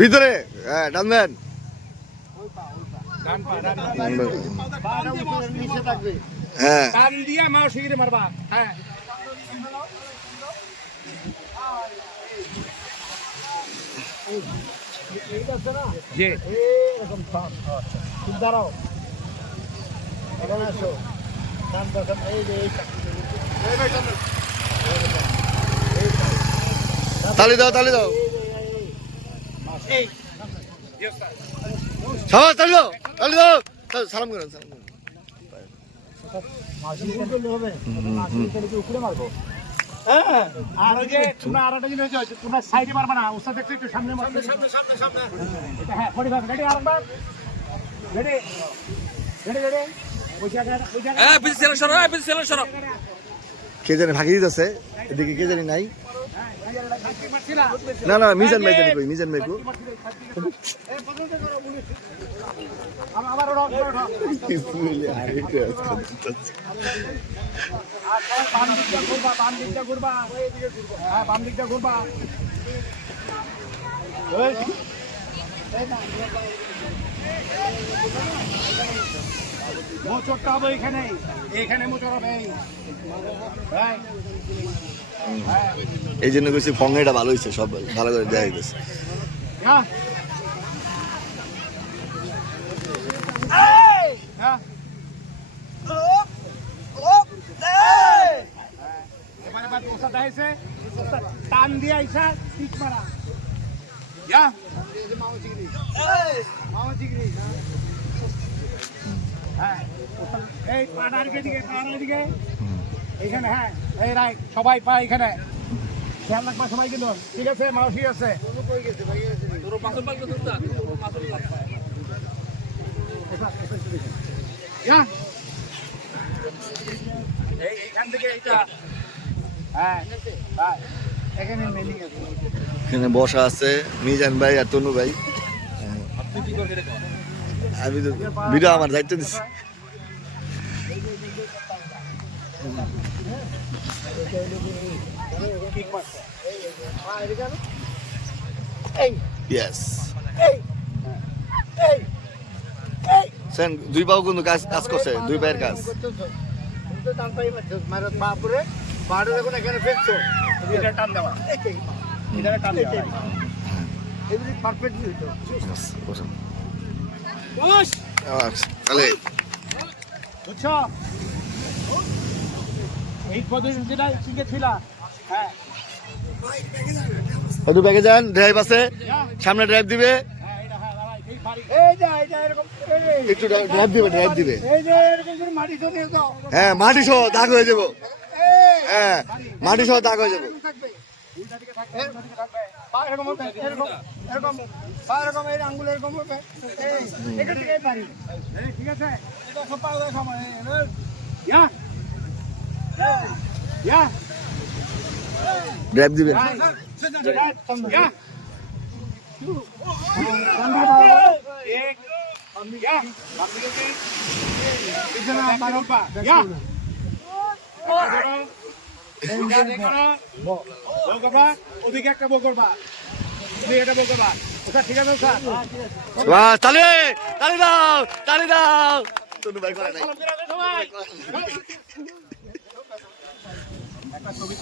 ভিতরে টান দেন। হ্যাঁ টান দিয়া মাও শিগগিরি মারবা। হ্যাঁ জি এরকম দাঁড়াও আসো তালি দাও তালি দাও সবাই তালি দাও তালি দাও সালাম করেন সালাম করেন উপরে মারবো। আর ওই যে তোমরা আরেকটা জিনিস হচ্ছে তোমরা সাইডে মারবা না ওস্তাদ দেখছো একটু সামনে মারবে সামনে হ্যাঁ 45 রেডি আরেকবার রেডি রেডি রেডি ওই জায়গায় পিছনে সরো কে জানে ভাগি দিতেছে এদিকে কে জানি নাই না না মিজান ভাই জানি কই মিজান ভাই কো আবার ওরা বাম দিকটা ঘুরবা হ্যাঁ বাম দিকটা ঘুরবা মোচরটা হবে এখানে এখানে মোচর হবে এই জন্য কইছি ফঙ্গেটা ভালো হইছে সব ভালো করে দেয়া হইছে টান দিয়ে আইসা পিচ মারা হ্যাঁ এই পাড়ার দিকে এইখানে হ্যাঁ এই রাইট সবাই পা এখানে খেয়াল রাখবা সবাই কিন্তু ঠিক আছে মাউসি আছে এইখান থেকে এইটা হ্যাঁ এখানে বসা আছে মিজান ভাই আর তনু ভাই আমি তো ভিডিও আমার দায়িত্ব দিচ্ছি দুই পাও কিন্তু কাজ করছে দুই পায়ের কাজ তাহলে বুঝছো এই পদ্ধতি যেটা শিখেছিল হ্যাঁ একটু ব্যাগে যান ড্রাইভ আছে সামনে ড্রাইভ দিবে একটু ড্রাইভ দিবে হ্যাঁ মাটি সহ দাগ হয়ে যাবো হ্যাঁ মাটি সহ দাগ হয়ে যাবো ড্রাইভ দিবে ওদিকে একটা বউ করবা এটা বউ করবা ঠিক আছে তালি তালি দাও তালি দাও তনু ভাই করে নাই একটা ছবি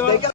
তো